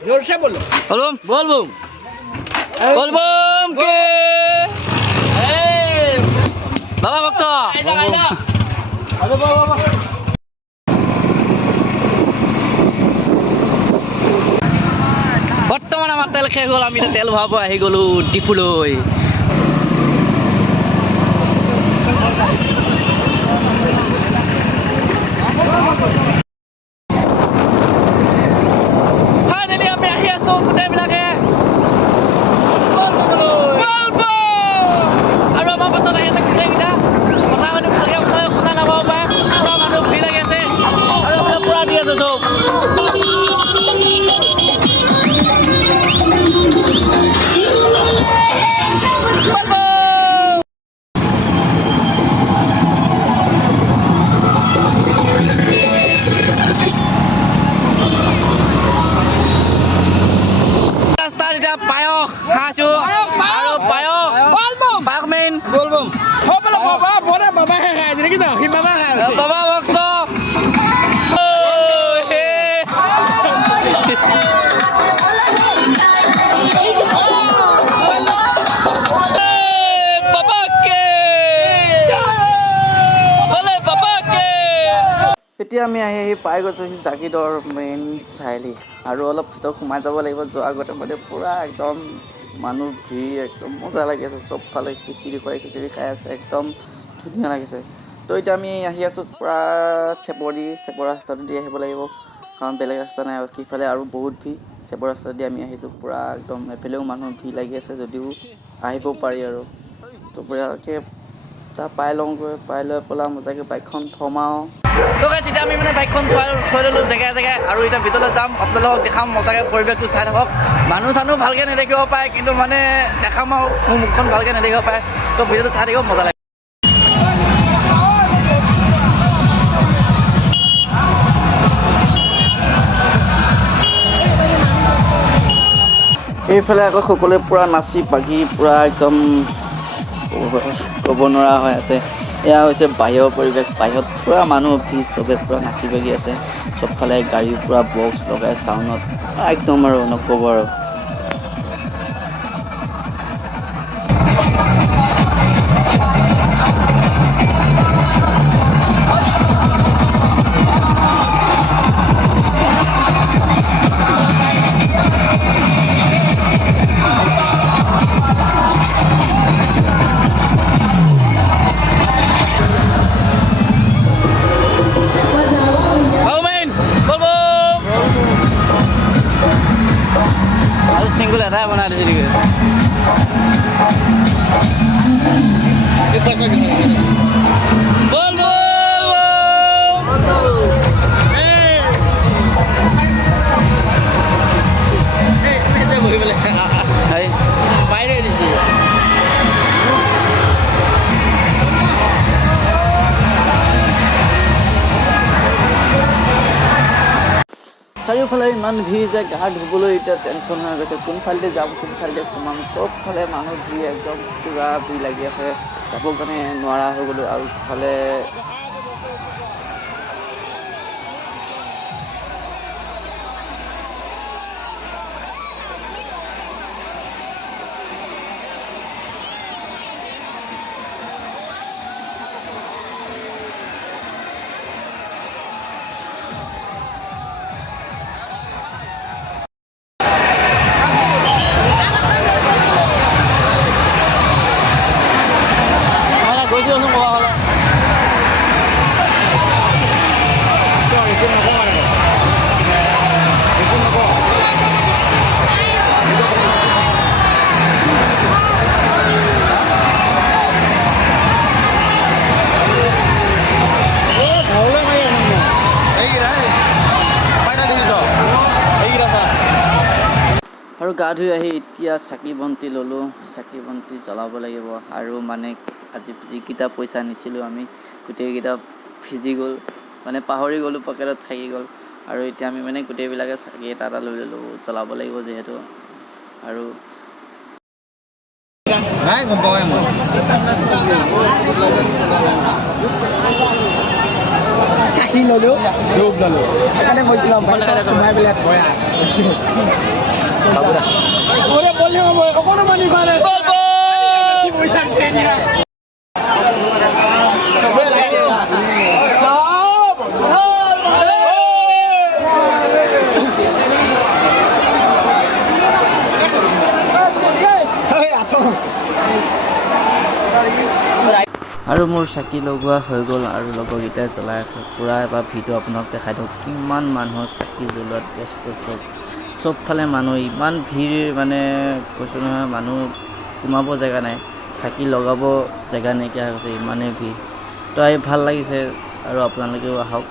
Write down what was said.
जोरसे बोलो बोलबम बोलबम के बाबा भक्त বৰ্তমান আমাৰ তেল শেষ হল আমি তেল ভৰাব আহি গলো ডিপুলৈ Bapak waktu এতিয়া আমি আহি পাই গৈছো জাগিৰৰ মেইন চাৰিআলি আৰু অলপ ভিতৰত সোমাই যাব লাগিব যোৱাৰ আগতে মানে পুৰা একদম মানুহ ভিৰ একদম মজা লাগি আছে চবফালে খিচিৰি খাই আছে একদম ধুনীয়া লাগিছে তো এতিয়া আমি আহি আছোঁ পুৰা চেপৰ ৰাস্তাটো দি আহিব লাগিব কাৰণ বেলেগ ৰাস্তা নাই আৰু সিফালে আৰু বহুত ভিৰ চেপৰ ৰাস্তা দি আমি আহিছোঁ পুৰা একদম এফালেও মানুহ ভিৰ লাগি আছে যদিও আহিব পাৰি আৰু তো পুৰাকৈ তাৰ পাই লওঁগৈ পাই লৈ পেলাই মজাকৈ বাইকখন থমাও তো গাইছ এতিয়া আমি মানে বাইকখন থৈ ল'লোঁ জেগাই আৰু এতিয়া ভিতৰলৈ যাম আপোনালোকক দেখাম মজাকৈ পৰিৱেশটো চাই থাকক মানুহ চানুহ ভালকৈ নেদেখিব পাৰে কিন্তু মানে দেখাম আৰু মোৰ মুখখন ভালকৈ নেদেখিব পাৰে তো ভিডিঅ'টো চাই থাকিব মজা লাগে এইফালে আকৌ সকলোৱে পূৰা নাচি বাগি পূৰা একদম ক'ব নোৱাৰা হৈ আছে এয়া হৈছে বাহিৰৰ পৰিৱেশ বাহিৰত পূৰা মানুহ ভিৰ চবে পূৰা নাচি বাগি আছে চবফালে গাড়ী পূৰা বক্স লগাই চাউণ্ডত একদম আৰু নক'ব আৰু बना दीजिए बोल বাইৰে দিছি চাৰিওফালে ইমান ভিৰ যে গা ধুবলৈ এতিয়া টেনশ্যন হৈ গৈছে কোনফালেদি যাম কোনফালেদি সোমাম চবফালে মানুহ ভিৰ একদম পূৰা ভিৰ লাগি আছে যাব কাৰণে নোৱাৰা হৈ গ'লোঁ আৰু ইফালে আৰু গা ধুই আহি এতিয়া চাকি বন্তি ল'লোঁ চাকি বন্তি জ্বলাব লাগিব আৰু মানে আজি যিকেইটা পইচা নিছিলোঁ আমি গোটেইকেইটা ভিজি গ'ল মানে পাহৰি গ'লোঁ পকেটত থাকি গ'ল আৰু এতিয়া আমি মানে গোটেইবিলাকে চাকি এটা লৈ ল'লোঁ জ্বলাব লাগিব যিহেতু আৰু নাই গম পাওঁ মই চাকি ল'লো ধূপ ল'লো সেইকাৰণে কৈছিলোঁ সোমাই পেলাই বয়া ওৰে বললি অকনো মানি পাৰে পয়সা নিয়ে সবে লাগে আৰু মোৰ চাকি লগোৱা হৈ গ'ল আৰু লগৰকেইটাই জ্বলাই আছে পূৰা এবাৰ ভিডিঅ' আপোনাক দেখাই দিওঁ কিমান মানুহ চাকি জ্বলোৱাত ব্যস্ত চবফালে মানুহ ইমান ভিৰ মানে কৈছোঁ নহয় মানুহ সোমাব জেগা নাই চাকি লগাব জেগা নাইকিয়া হৈ গৈছে ইমানেই ভিৰ তো আহি ভাল লাগিছে আৰু আপোনালোকেও আহক